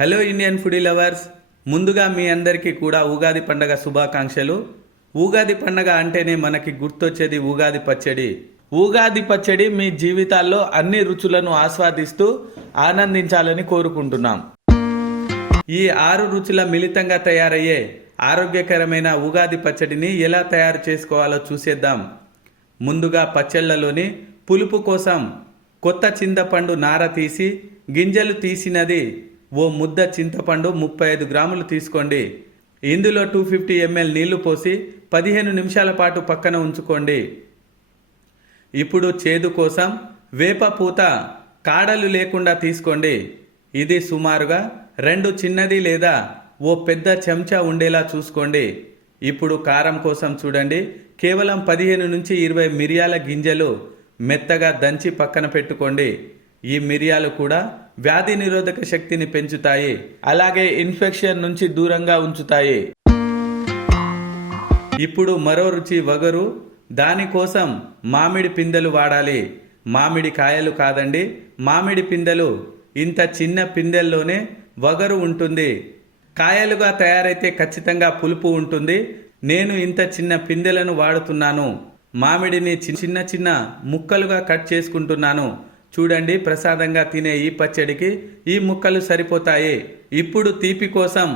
Hello Indian foodie lovers ముందుగా మీ అందరికీ కూడా ఉగాది పండగ శుభాకాంక్షలు. ఉగాది పండగ అంటేనే మనకి గుర్తొచ్చేది ఉగాది పచ్చడి. ఉగాది పచ్చడి మీ జీవితాల్లో అన్ని రుచులను ఆస్వాదిస్తూ ఆనందించాలని కోరుకుంటున్నాం. ఈ ఆరు రుచుల మిళితంగా తయారయ్యే ఆరోగ్యకరమైన ఉగాది పచ్చడిని ఎలా తయారు చేసుకోవాలో చూసేద్దాం. ముందుగా పచ్చళ్ళలోని పులుపు కోసం కొత్త చింతపండు నార తీసి గింజలు తీసినది ఓ ముద్ద చింతపండు ముప్పై ఐదు గ్రాములు తీసుకోండి. ఇందులో టూ ఫిఫ్టీ ఎంఎల్ నీళ్ళు పోసి పదిహేను నిమిషాల పాటు పక్కన ఉంచుకోండి. ఇప్పుడు చేదు కోసం వేప పూత కాడలు లేకుండా తీసుకోండి. ఇది సుమారుగా రెండు చిన్నది లేదా ఓ పెద్ద చెంచా ఉండేలా చూసుకోండి. ఇప్పుడు కారం కోసం చూడండి. కేవలం పదిహేను నుంచి ఇరవై మిరియాల గింజలు మెత్తగా దంచి పక్కన పెట్టుకోండి. ఈ మిరియాలు కూడా వ్యాధి నిరోధక శక్తిని పెంచుతాయి అలాగే ఇన్ఫెక్షన్ నుంచి దూరంగా ఉంచుతాయి. ఇప్పుడు మరో రుచి వగరు దానికోసం మామిడి పిందెలు వాడాలి. మామిడి కాయలు కాదండి మామిడి పిందెలు. ఇంత చిన్న పిందెల్లోనే వగరు ఉంటుంది. కాయలుగా తయారైతే ఖచ్చితంగా పులుపు ఉంటుంది. నేను ఇంత చిన్న పిందెలను వాడుతున్నాను. మామిడిని చి- చిన్న చిన్న ముక్కలుగా కట్ చేసుకుంటున్నాను. చూడండి ప్రసాదంగా తినే ఈ పచ్చడికి ఈ ముక్కలు సరిపోతాయి. ఇప్పుడు తీపి కోసం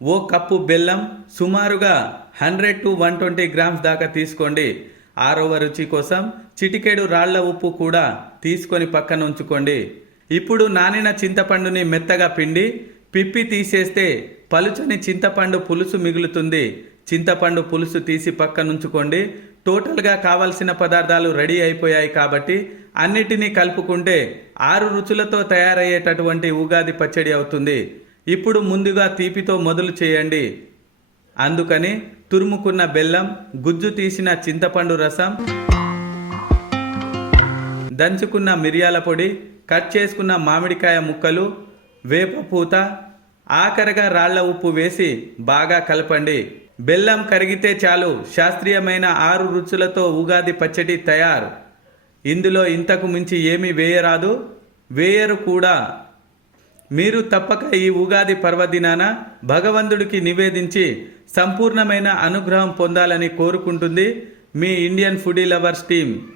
ఓ కప్పు బెల్లం సుమారుగా hundred to one twenty grams దాకా తీసుకోండి. ఆరవ రుచి కోసం చిటికెడు రాళ్ళ ఉప్పు కూడా తీసుకొని పక్కన ఉంచుకోండి. ఇప్పుడు నానిన చింతపండుని మెత్తగా పిండి పిప్పి తీసేస్తే పలుచని చింతపండు పులుసు మిగులుతుంది. చింతపండు పులుసు తీసి పక్కనుంచుకోండి టోటల్గా కావలసిన పదార్థాలు రెడీ అయిపోయాయి కాబట్టి అన్నిటినీ కలుపుకుంటే ఆరు రుచులతో తయారయ్యేటటువంటి ఉగాది పచ్చడి అవుతుంది. ఇప్పుడు ముందుగా తీపితో మొదలు చేయండి. అందుకని తురుముకున్న బెల్లం గుజ్జు తీసిన చింతపండు రసం దంచుకున్న మిరియాల పొడి కట్ చేసుకున్న మామిడికాయ ముక్కలు వేప పూత ఆఖరగా రాళ్ళ ఉప్పు వేసి బాగా కలపండి. బెల్లం కరిగితే చాలు. శాస్త్రీయమైన ఆరు రుచులతో ఉగాది పచ్చడి తయారు. ఇందులో ఇంతకు మించి ఏమీ వేయరాదు. వేయరు కూడా. మీరు తప్పక ఈ ఉగాది పర్వదినాన భగవంతుడికి నివేదించి సంపూర్ణమైన అనుగ్రహం పొందాలని కోరుకుంటుంది మీ ఇండియన్ ఫుడీ లవర్స్ టీం